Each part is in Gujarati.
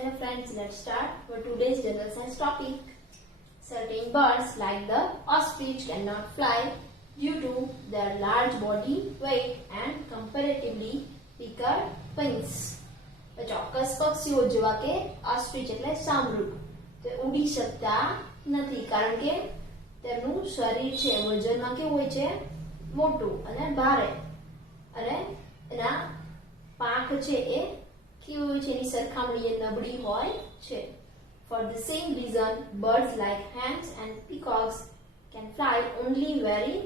Hello friends, let's start for today's general science topic. Certain birds like the ostrich cannot fly due to their large body weight and comparatively weaker wings. ચોક્કસ પક્ષીઓ જેવા કે ઓસ્ટ્રિચ એટલે સામરૂપ તે ઉડી શકતા નથી કારણ કે તેમનું શરીર છે વજનમાં કેવું હોય છે મોટું અને ભારે અને એના પાંખ છે એ કેવું હોય છે એની સરખામણીએ નબળી હોય છે. For the same reason, birds like hens and peacocks can fly only very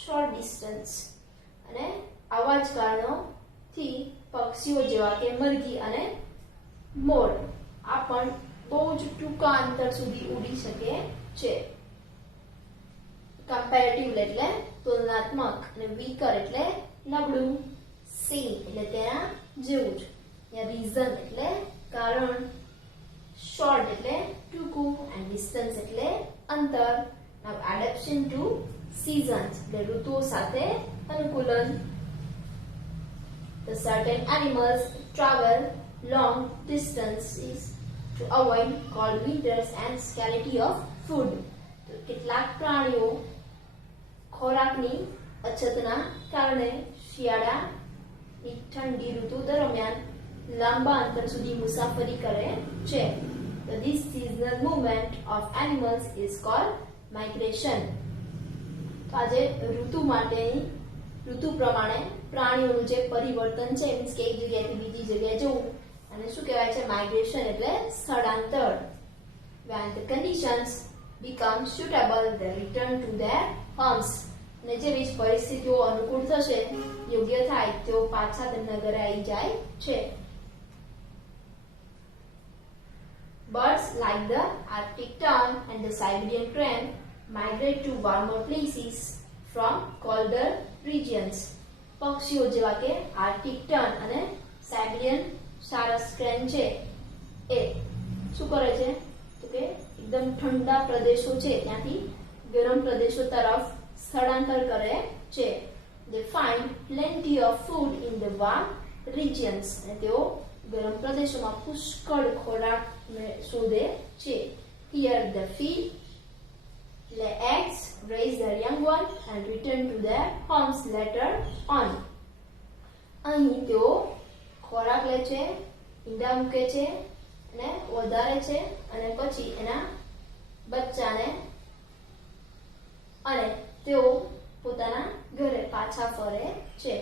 short distance. અને આવા જ કારણોથી પક્ષીઓ જેવા કે મરઘી અને મોર આ પણ બહુ જ ટૂંકા અંતર સુધી ઉડી શકે છે. કમ્પેરેટિવ એટલે તુલનાત્મક અને વીકર એટલે નબળું. સેમ એટલે તેના જેવું જ. રીઝન એટલે કારણ. શોર્ટ એટલે ટૂંકું and distance એટલે અંતર. Now adaptation to seasons એટલે ઋતુઓ સાથે અનુકૂલન. The certain animals travel long distances to avoid cold winters and scarcity of food. તો કેટલાક પ્રાણીઓ ખોરાકની અછતના કારણે શિયાળાની ઠંડી ઋતુ દરમિયાન લાંબા અંતર સુધી મુસાફરી કરે છે. So this seasonal movement of animals is called migration. તો આજે ઋતુ પ્રમાણે પ્રાણીઓનું જે પરિવર્તન છે મીન્સ કે એક જગ્યાએથી બીજી જગ્યાએ જવું અને શું કહેવાય છે માઇગ્રેશન એટલે સ્થળાંતર. When the conditions become suitable they return to their homes. અને જેવી જ પરિસ્થિતિઓ અનુકૂળ થશે યોગ્ય થાય તેઓ પાછા તેમના ઘરે આવી જાય છે. Birds like the Arctic tern and the Siberian crane migrate to warmer places from colder regions. પક્ષીઓ જેવા કે આર્ટિક ટર્ન અને સાઇબેરિયન સારસ ક્રેન છે એ શું કરે છે તો કે એકદમ ઠંડા પ્રદેશો છે ત્યાંથી ગરમ પ્રદેશો તરફ સ્થળાંતર કરે છે. They find plenty of food in the warm regions. અને તેઓ ગરમ પ્રદેશોમાં પુષ્કળ ખોરાક શોધે છે. Here they feed, lay eggs, raise their young one and return to their homes later on. અહીં તેઓ ખોરાક લે છે, ઈંડા મૂકે છે અને વધારે છે અને પછી એના બચ્ચાને અને તેઓ પોતાના ઘરે પાછા ફરે છે.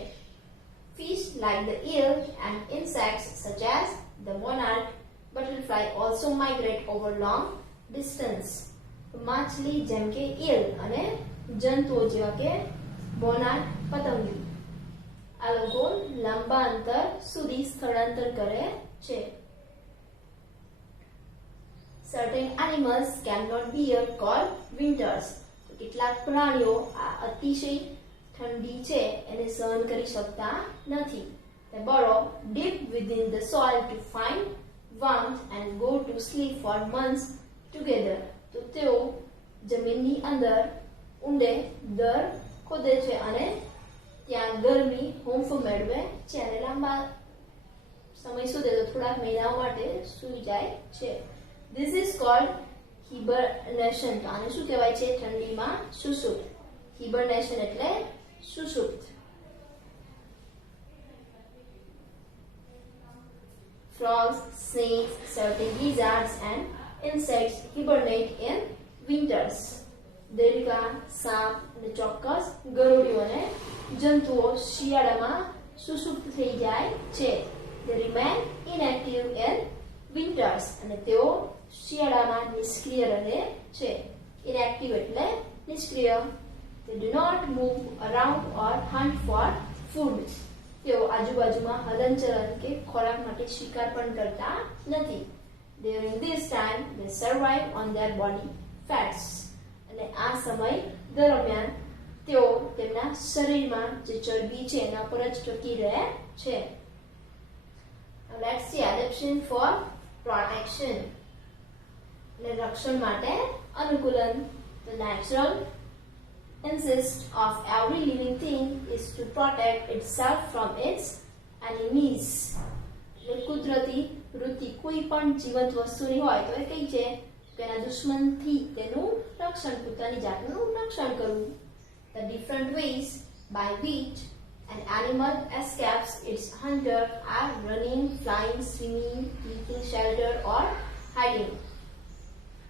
Fish like the eel and insects such as the monarch butterfly also migrate over long distance. માછલી જેમ કે eel અને જંતુઓ જેવા કે મોનાર્ક પતંગી આ લોકો લાંબા અંતર સુધી સ્થળાંતર કરે છે. Certain animals cannot bear cold winters. કેટલાક પ્રાણીઓ આ અતિશય ઠંડી છે એને સહન કરી શકતા નથી. They burrow deep within the soil to find warmth and go to sleep for months together. તો તેઓ જમીનની અંદર ઊંડે દર ખોદે છે અને ત્યાં ગરમી હૂંફ મેળવે છે અને લાંબા સમય સુધી તો થોડાક મહિનાઓ માટે સૂઈ જાય છે. This is called hibernation. તો આને શું કહેવાય છે ઠંડીમાં સુષુપ્ત. hibernation એટલે સુષુપ્ત. Frogs, snakes, certain lizards and insects hibernate in winters. દેડકા, સાપ અને ચોક્કસ ગરુડિયો અને જંતુઓ શિયાળામાં સુષુપ્ત થઈ જાય છે. They remain inactive in winters. અને તેઓ શિયાળામાં નિષ્ક્રિય રહે છે. Inactive એટલે નિષ્ક્રિય. They do not move around or hunt for food. તેઓ આજુબાજુમાં હલનચલન કે ખોરાક માટે શિકાર પણ કરતા નથી. During this time they survive on their body fats. અને આ સમય દરમિયાન તેઓ તેમના શરીરમાં જે ચરબી છે એના પર જ ટકી રહે છે. Now let's see adaptation for protection. એટલે રક્ષણ માટે અનુકૂલન. The natural instinct of every living thing is to protect itself from its enemies. એટલે કુદરતી વૃત્તિ કોઈ પણ જીવંત વસ્તુની હોય તો એ કઈ છે કે એના દુશ્મનથી તેનું રક્ષણ, પોતાની જાતનું રક્ષણ કરવું. The different ways by which an animal escapes its hunter are running, flying, swimming, taking shelter or hiding.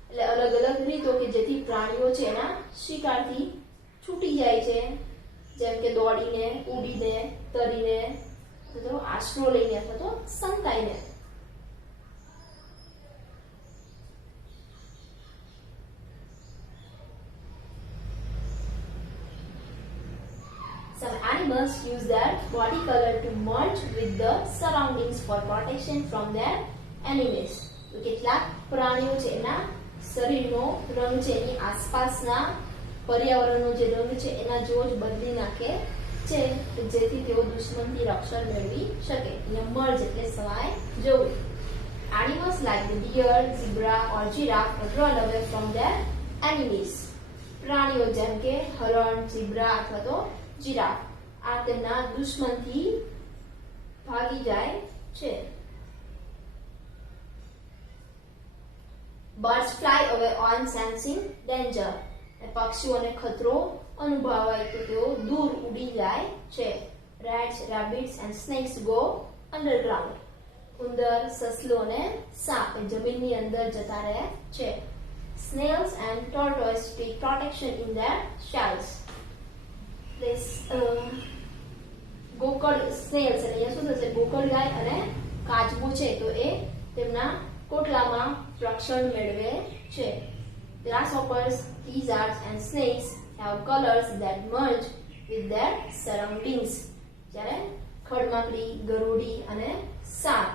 એટલે અલગ અલગ રીતો કે જેથી પ્રાણીઓ છે એના શિકારથી છૂટી જાય છે, જેમ કે દોડીને, ઉડીને, તરીને, અથવા આશરો લઈને અથવા તો સંતાઈને. Some animals use their body color to merge with the surroundings for protection from their enemies. તો કેટલાક પ્રાણીઓ છે એના શરીરનો રંગ છે એની આસપાસના પર્યાવરણનો જે રંગ છે એના જેવો જ બદલી નાખે છે જેથી તેઓ દુશ્મનથી રક્ષણ મેળવી શકે. અહીંયા મર્જ એટલે સમાય જવું. Animals like the deer, zebra or giraffe run away from their enemies. પ્રાણીઓ જેમ કે હરણ, ઝીબ્રા અથવા તો જીરાફ આ તેમના દુશ્મનથી ભાગી જાય છે. Birds fly away on sensing danger. પક્ષીઓને ખતરો અનુભવાય તો તેઓ દૂર ઉડી જાય છે. Rats, rabbits and snakes go underground. ઉંદર, સસલો અને સાપ જમીનની અંદર જતા રહે છે. Snails and tortoise take protection in their shells. This Gokal snails એટલે અહીંયા શું થશે ગોકળ ગાય અને કાચબો છે તો એ તેમના કોટલામાં રક્ષણ મેળવે છે. Grasshoppers, lizards and snakes have colors that merge with their surroundings. જ્યારે ખડમાકડી, ગરુડી અને સાપ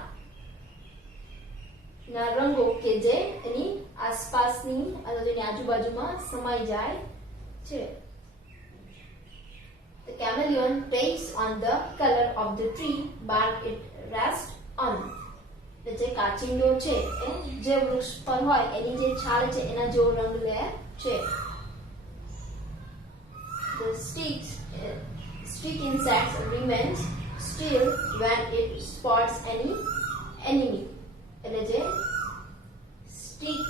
ના રંગો કે જે એની આસપાસની અથવા તેની આજુબાજુમાં સમાઈ જાય છે. The chameleon takes on the color of the tree bark it rests on. જે કાચિંડો છે એ જે વૃક્ષ પર હોય એની જે છાલ છે એના જેવો રંગ લે છે. The stick insect remains still when it spots any enemy. એટલે જે સ્ટીક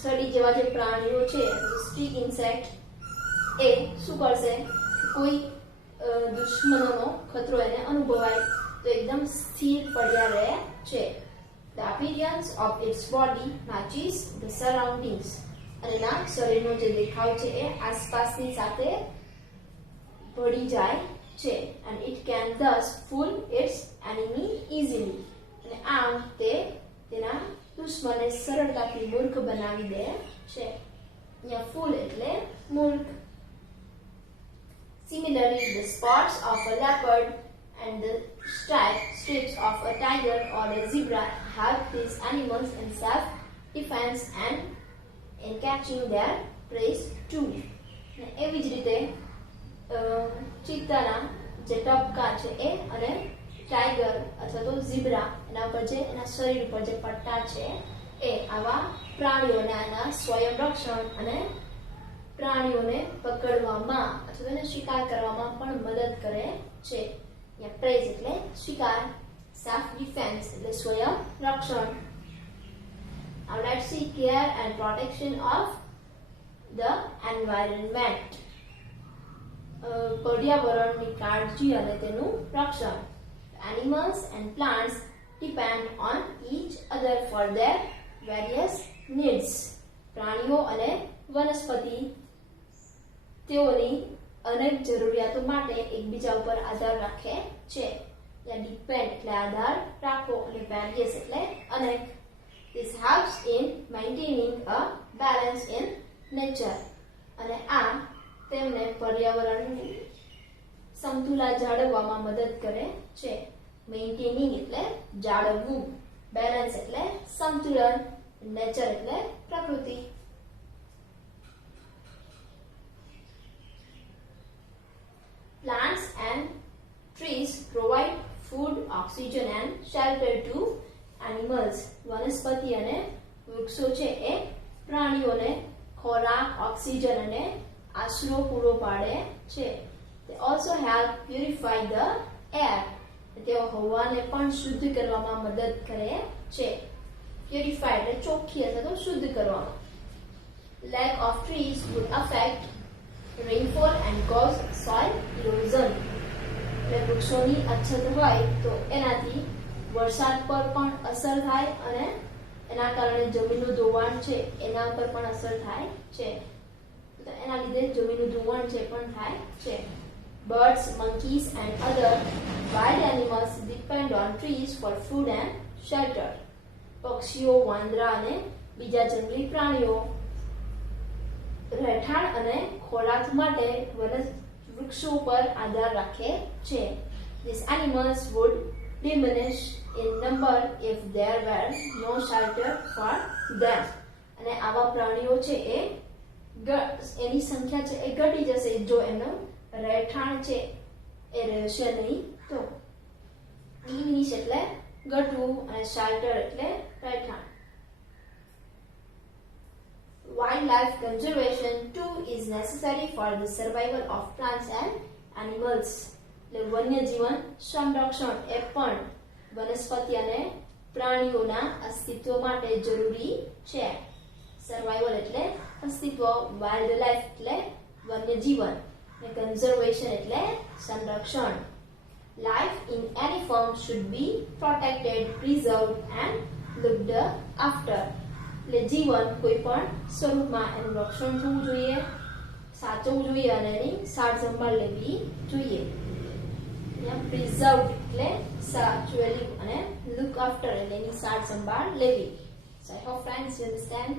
સડી જેવા જે પ્રાણીઓ છે સ્ટીક ઇન્સેક્ટ એ શું કરશે કોઈ દુશ્મનોનો ખતરો એને અનુભવાય તો એકદમ સ્થિર પડ્યા રહે છે. The appearance of its body matches the surroundings. અને ના શરીરનો જે દેખાવ છે એ આસપાસની સાથે ભળી જાય છે. And it can thus fool its enemy easily. અને આમ તે તેના દુશ્મનને સરળતાથી મૂર્ખ બનાવી દે છે. અહીંયા ફૂલ એટલે મૂર્ખ. Similarly, the spots of a leopard and the strips of a tiger or a zebra help these animals in self-defense and in catching their prey too. એવી જ રીતે ચિત્તાના જે ટપકા છે એ અને ટાઈગર અથવા તો ઝીબ્રા એના ઉપર જે એના શરીર ઉપર જે પટ્ટા છે એ આવા પ્રાણીઓને આના સ્વયં રક્ષણ અને પ્રાણીઓને પકડવામાં અથવા તેને શિકાર કરવામાં પણ મદદ કરે છે. या प्रेज એટલે શિકાર, self defense એટલે સ્વયં રક્ષણ. Now let's see care and protection of the environment. પર્યાવરણની કાળજી અને તેનું રક્ષણ. Animals and plants depend on each other for their various needs. પ્રાણીઓ અને વનસ્પતિ તેઓની અનેક જરૂરિયાતો માટે એકબીજા ઉપર આધાર રાખે છે. ડિપેન્ડ એટલે આધાર રાખવો અને વેરિયસ એટલે અનેક. This helps in maintaining a balance in nature. અને આ તેમને પર્યાવરણની સમતુલા જાળવવામાં મદદ કરે છે. મેઇન્ટેનિંગ એટલે જાળવવું, બેલેન્સ એટલે સંતુલન, નેચર એટલે પ્રકૃતિ. Plants and trees provide food, oxygen and shelter to animals. વનસ્પતિ અને વૃક્ષો છે એ પ્રાણીઓને ખોરાક, ઓક્સિજન અને આશરો પૂરો પાડે છે. They also help purify the air. તેઓ હવાને પણ શુદ્ધ કરવામાં મદદ કરે છે. પ્યુરિફાય એટલે ચોખ્ખી અથવા તો શુદ્ધ કરવામાં. Lack of trees would affect rainfall and cause soil erosion. એટલે વૃક્ષોની અછત હોય તો એનાથી વરસાદ પર પણ અસર થાય અને એના કારણે જમીનનું ધોવાણ છે એના પર પણ અસર થાય છે. તો એના લીધે જમીનનું ધોવાણ છે પણ થાય છે. Birds, monkeys and other wild animals depend on trees for food and shelter. પક્ષીઓ, વાંદરા અને બીજા જંગલી પ્રાણીઓ રહેઠાણ અને ખોરાક માટે વૃક્ષો પર આધાર રાખે છે. These animals would diminish in number if there were no shelter for them. અને આવા પ્રાણીઓ છે એની સંખ્યા છે એ ઘટી જશે જો એનું રહેઠાણ છે એ રહેશે નહીં તો. diminish એટલે ઘટવું અને shelter એટલે રહેઠાણ. Wildlife conservation too is necessary for the survival of plants and animals. એટલે વન્યજીવન સંરક્ષણ એ પણ વનસ્પતિ અને પ્રાણીઓના અસ્તિત્વ માટે જરૂરી છે. સર્વાઈવલ એટલે અસ્તિત્વ, વાઇલ્ડ લાઈફ એટલે વન્યજીવન અને કન્ઝર્વેશન એટલે સંરક્ષણ. Life in any form should be protected, preserved and looked after. એટલે જીવન કોઈ પણ સ્વરૂપમાં એનું રક્ષણ થવું જોઈએ, સાચવવું જોઈએ અને એની સાર સંભાળ લેવી જોઈએ. પ્રિઝર્વડ એટલે સાચવેલું અને લુક આફ્ટર એટલે એની સાર સંભાળ લેવી. So I hope friends you understand.